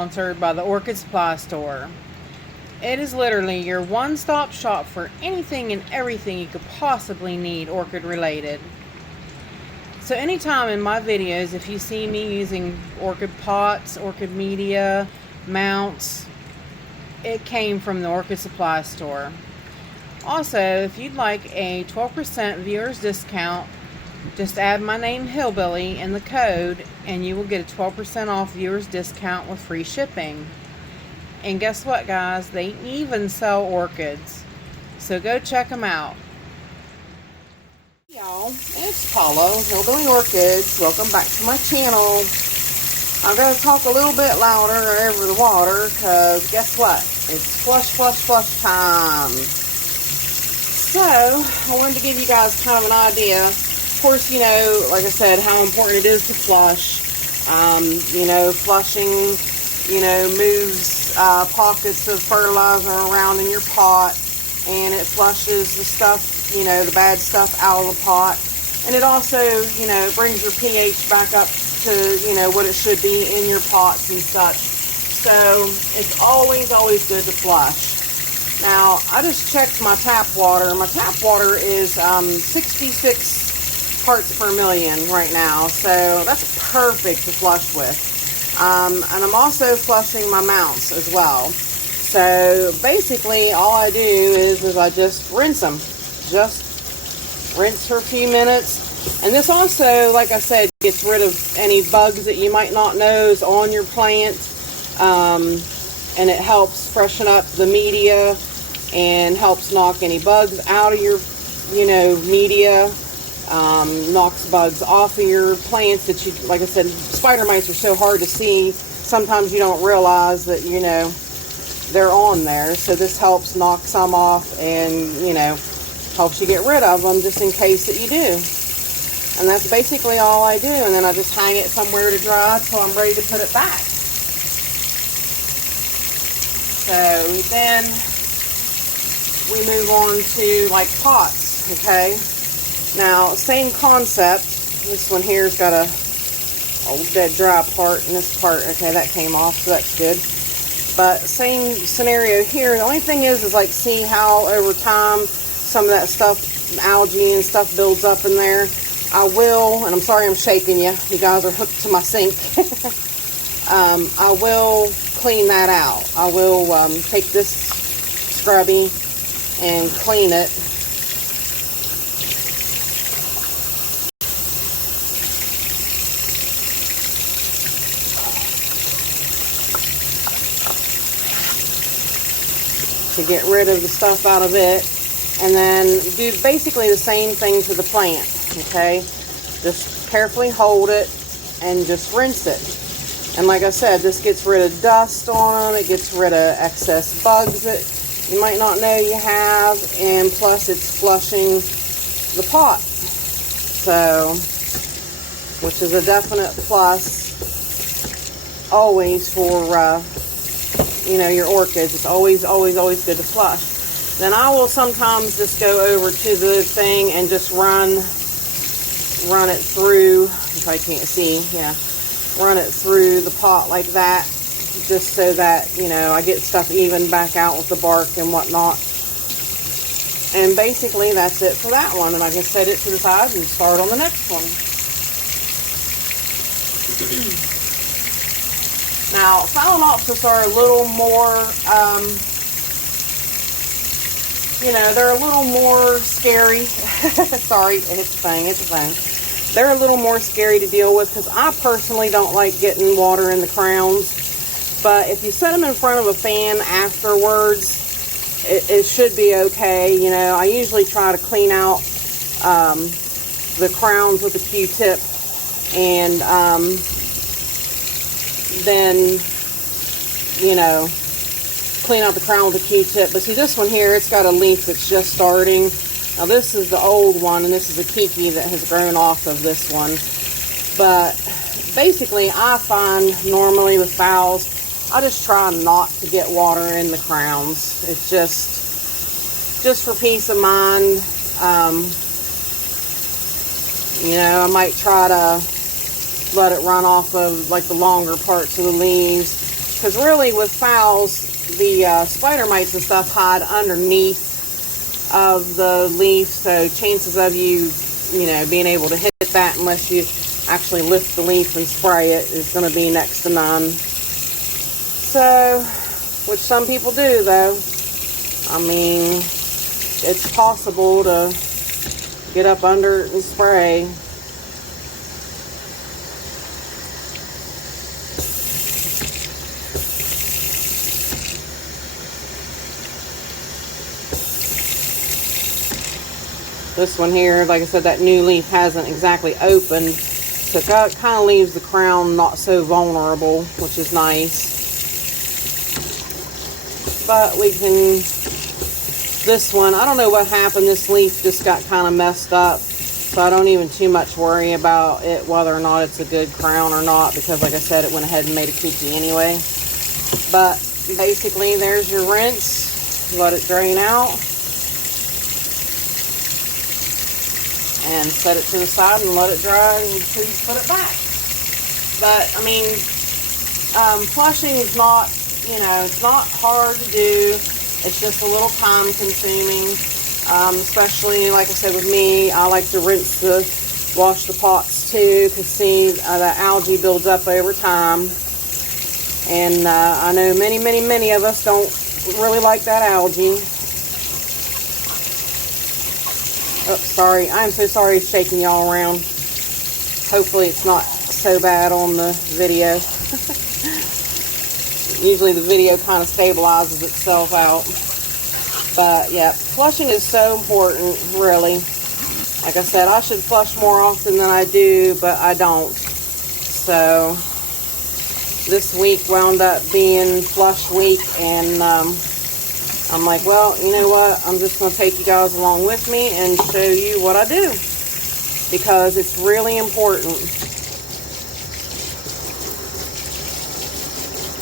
sponsored by the Orchid Supply Store. It is literally your one-stop shop for anything and everything you could possibly need orchid related. So anytime in my videos, if you see me using orchid pots, orchid media, mounts, it came from the Orchid Supply Store. Also, if you'd like a 12% viewers discount, just add my name Hillbilly in the code and you will get a 12% off viewers discount with free shipping. And guess what, guys? They even sell orchids. So go check them out. Hey y'all, it's Paula, Hillbilly Orchids. Welcome back to my channel. I'm going to talk a little bit louder over the water because guess what? It's flush time. So, I wanted to give you guys kind of an idea. Of course, you know, like I said, how important it is to flush. You know, flushing, you know, moves pockets of fertilizer around in your pot, and it flushes the stuff, you know, the bad stuff out of the pot. And it also, you know, brings your pH back up to, you know, what it should be in your pots and such. So, it's always good to flush. Now, I just checked my tap water. My tap water is 66 parts per million right now, so that's perfect to flush with. And I'm also flushing my mounts as well. So basically, all I do is I just rinse them. Just rinse for a few minutes. And this also, like I said, gets rid of any bugs that you might not know is on your plant. And it helps freshen up the media and helps knock any bugs out of your, you know, media. Knocks bugs off of your plants that you, like I said, spider mites are so hard to see. Sometimes you don't realize that, you know, they're on there. So this helps knock some off and, you know, helps you get rid of them just in case that you do. And that's basically all I do. And then I just hang it somewhere to dry till I'm ready to put it back. So then we move on to like pots, okay? Now, same concept. This one here's got a old dead dry part, and this part, okay, that came off, so that's good. But same scenario here. The only thing is like, see how over time some of that stuff, algae and stuff, builds up in there. I will, and I'm sorry I'm shaking you. You guys are hooked to my sink. I will clean that out. I will take this scrubby and clean it. To get rid of the stuff out of it, and then do basically the same thing to the plant, okay? Just carefully hold it and just rinse it. And like I said, this gets rid of dust on them, it gets rid of excess bugs that you might not know you have, and plus it's flushing the pot. So, which is a definite plus always for you know, your orchids. It's always good to flush. Then I will sometimes just go over to the thing and just run it through, if I can't see, yeah, run it through the pot like that, just so that, you know, I get stuff even back out with the bark and whatnot. And basically that's it for that one, and I can set it to the side and start on the next one. Now, Phalaenopsis are a little more, you know, they're a little more scary. Sorry, it's a thing. They're a little more scary to deal with because I personally don't like getting water in the crowns. But if you set them in front of a fan afterwards, it should be okay. You know, I usually try to clean out the crowns with a Q-tip and then, you know, clean out the crown with a Q-tip. But see, this one here, it's got a leaf that's just starting. Now this is the old one, and this is a kiki that has grown off of this one. But basically, I find normally with phals, I just try not to get water in the crowns. It's just for peace of mind. You know, I might try to let it run off of like the longer parts of the leaves. Because really with phals, the spider mites and stuff hide underneath of the leaf, so chances of you know, being able to hit that unless you actually lift the leaf and spray it is going to be next to none. So, which some people do though. I mean, it's possible to get up under it and spray. This one here, like I said, that new leaf hasn't exactly opened, so it kind of leaves the crown not so vulnerable, which is nice. But we can, this one, I don't know what happened, this leaf just got kind of messed up, so I don't even too much worry about it, whether or not it's a good crown or not, because like I said, it went ahead and made a kooky anyway. But basically, there's your rinse, let it drain out. And set it to the side and let it dry until you put it back. But, I mean, flushing is not, you know, it's not hard to do. It's just a little time consuming. Especially, like I said, with me, I like to wash the pots too, because see, the algae builds up over time. And I know many of us don't really like that algae. Oh, sorry. I'm so sorry shaking y'all around. Hopefully it's not so bad on the video. Usually the video kind of stabilizes itself out. But yeah, flushing is so important, really. Like I said, I should flush more often than I do, but I don't. So this week wound up being flush week, and I'm like, well, you know what? I'm just going to take you guys along with me and show you what I do, because it's really important.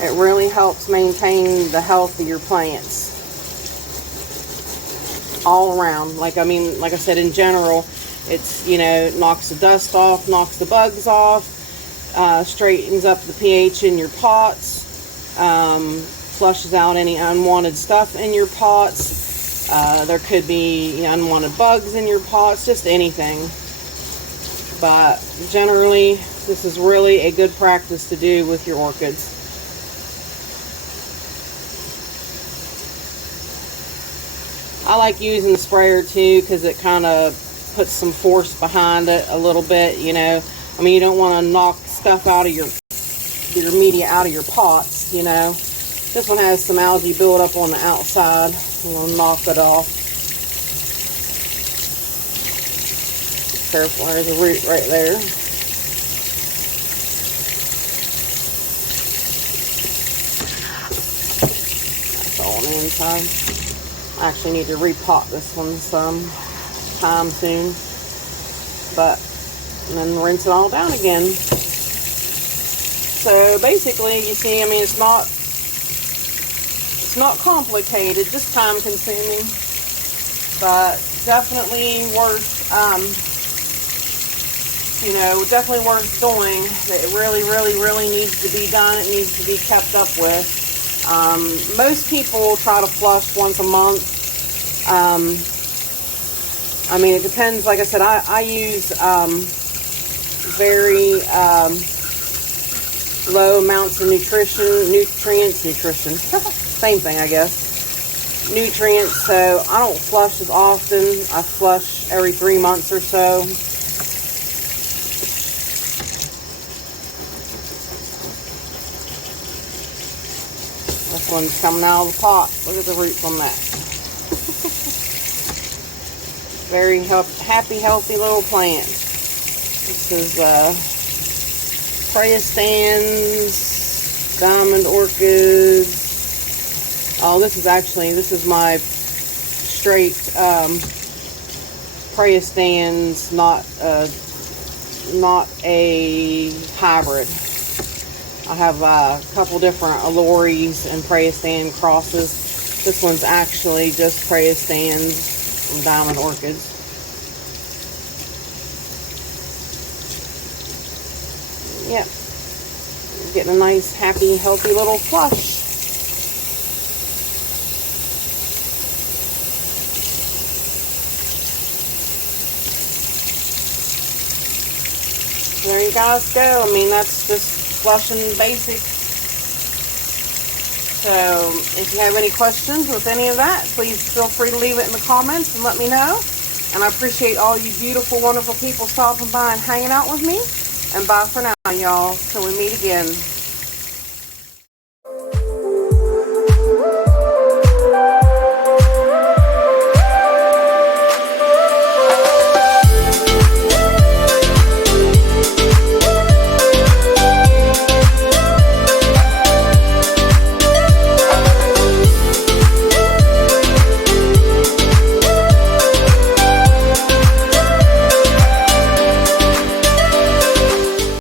It really helps maintain the health of your plants all around. Like, I mean, like I said, in general, it's, you know, knocks the dust off, knocks the bugs off, straightens up the pH in your pots, flushes out any unwanted stuff in your pots. There could be, you know, unwanted bugs in your pots, just anything. But generally, this is really a good practice to do with your orchids. I like using the sprayer too, because it kind of puts some force behind it a little bit, you know. I mean, you don't want to knock stuff out of your media out of your pots, you know. This one has some algae buildup on the outside. I'm going to knock it off. Careful, there's a root right there. That's all on the inside. I actually need to repot this one sometime soon. But, and then rinse it all down again. So basically, you see, I mean, it's not complicated, just time consuming, but definitely worth, you know, definitely worth doing. It really needs to be done. It needs to be kept up with. Most people try to flush once a month. I mean, it depends. Like I said, I use very low amounts of nutrients, same thing, I guess. Nutrients, so I don't flush as often. I flush every 3 months or so. This one's coming out of the pot. Look at the roots on that. Very happy, healthy little plant. This is Prayastans, diamond orchids. Oh, this is my straight Prayastans, not a hybrid. I have a couple different Allures and Prayastan crosses. This one's actually just Prayastans and diamond orchids. Yep. getting a nice, happy, healthy little flush. There you guys go. I mean, that's just flushing basic. So if you have any questions with any of that, please feel free to leave it in the comments and let me know. And I appreciate all you beautiful, wonderful people stopping by and hanging out with me. And bye for now, y'all, till we meet again.